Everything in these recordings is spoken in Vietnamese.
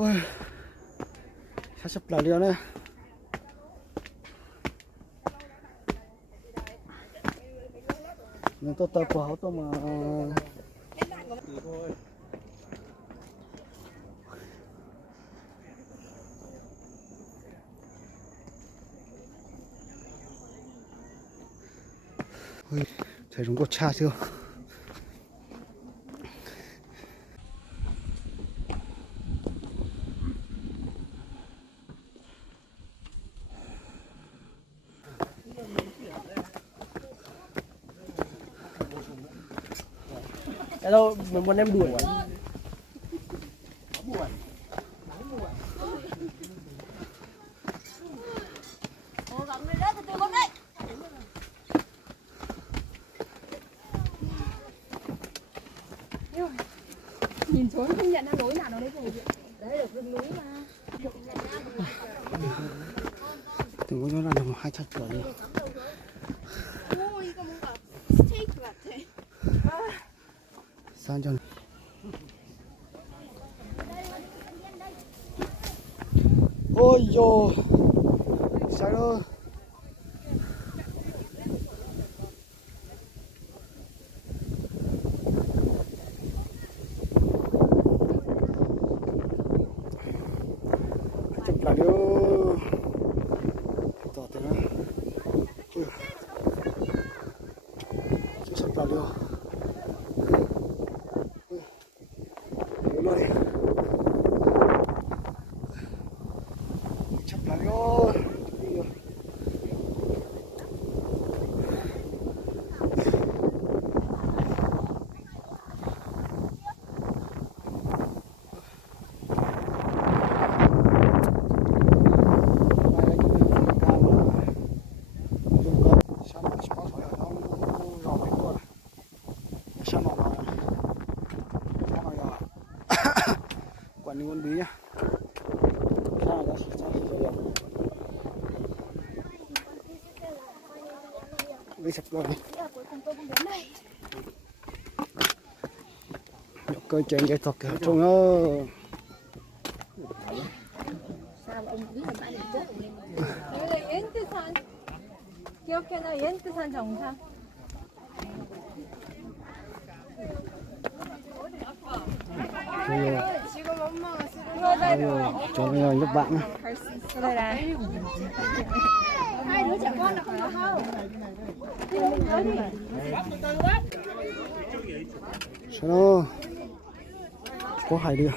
Ôi, sắp lại đi này. Nên tôi tập vào tôi mà ôi, thấy chúng có cha chưa? Hello, mình muốn em đuổi. Nhìn xuống không nhận ra lối nào nó đấy rồi. Đấy được rừng núi mà. đừng có nói là một hai trăm tuổi đi. 오 이거 뭔가 스테이크 같아. San cho này. Ôi dồi, sao đâu? Chụp lại đi. Tỏ thế nào? Chụp lại đi. Rồi. Chụp lại đi. Quản lý con bí nhá. Đi sập rồi. Cơ chén cái thọc kéo trông nó. sao ông biết là bạn trước của mình. 여기가 옌트산 기억해놔 옌트산 정상. 지금 엄마가 쓰는 Cho nó giúp bạn nhá. 갈수 있어. đây này. Hai đứa trẻ con là không được không? Sao nó có hải đi.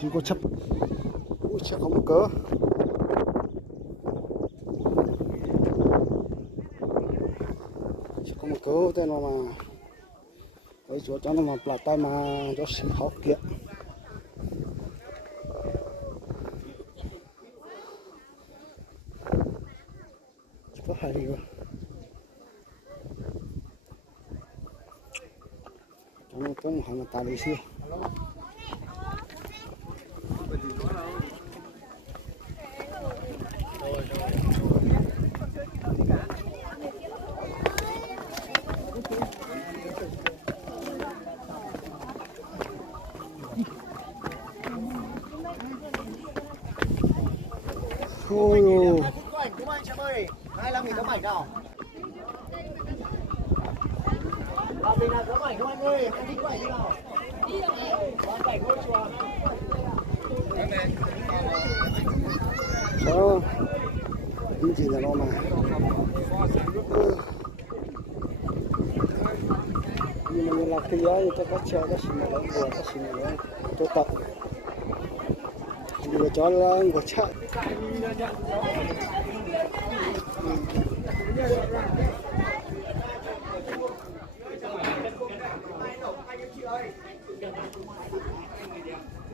Chỉ có chấp. Ui sẽ có một cớ. Chỉ có một cớ tên mà với chỗ cho nó mà plạt tay mà cho xí học kiện. Chỉ có hải đi rồi. Cho nó có một hàng ta đi xưa. Ôi ôi. Cũng anh em ơi, 25.000 tấm ảnh nào? Mình là tấm ảnh không anh ơi, anh thích ảnh nào? Bán cảnh ngôi chùa. Sao? Những gì là nó mà. Nhưng mà là cái ấy tôi có chơi cái gì mà nó buồn cái gì mà nó tôi tập. Bây giờ cho là của cha.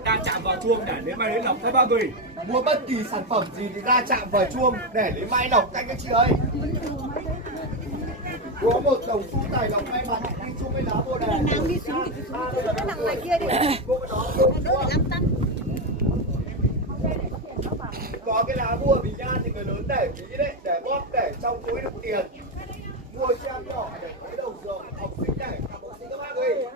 Đang chạm vào chuông để lấy may lấy lọc các bác ơi. Mua bất kỳ sản phẩm gì thì ra chạm vào chuông để lấy may lọc các anh chị ơi. Có một đồng xu tài lọc may mắn đi chung với lá bồ đề. Nàng đi xuống thì xuống cái đằng ngoài kia đi. Có cái lá bùa bình an thì người lớn để ví đấy, để bóp để trong túi đựng tiền. Mua cho em nhỏ để lấy đầu giường, học sinh này, học sinh các bác ơi.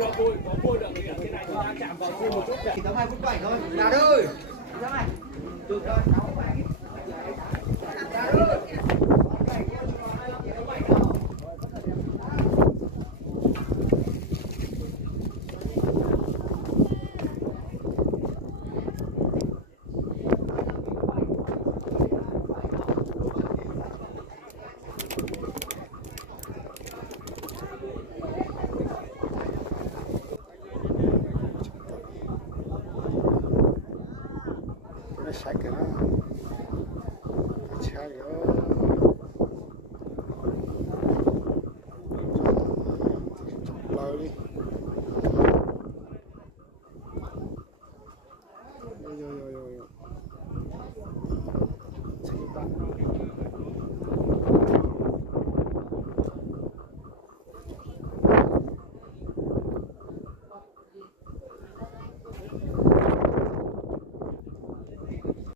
có vui được thì ở trên này chúng ta chạm vào vui một chút. Chỉ tầm 2 phút 7 thôi. Đạt ơi. Ra mày. Được rồi, 6 7. Đạt ơi. nó sạch cái nó chả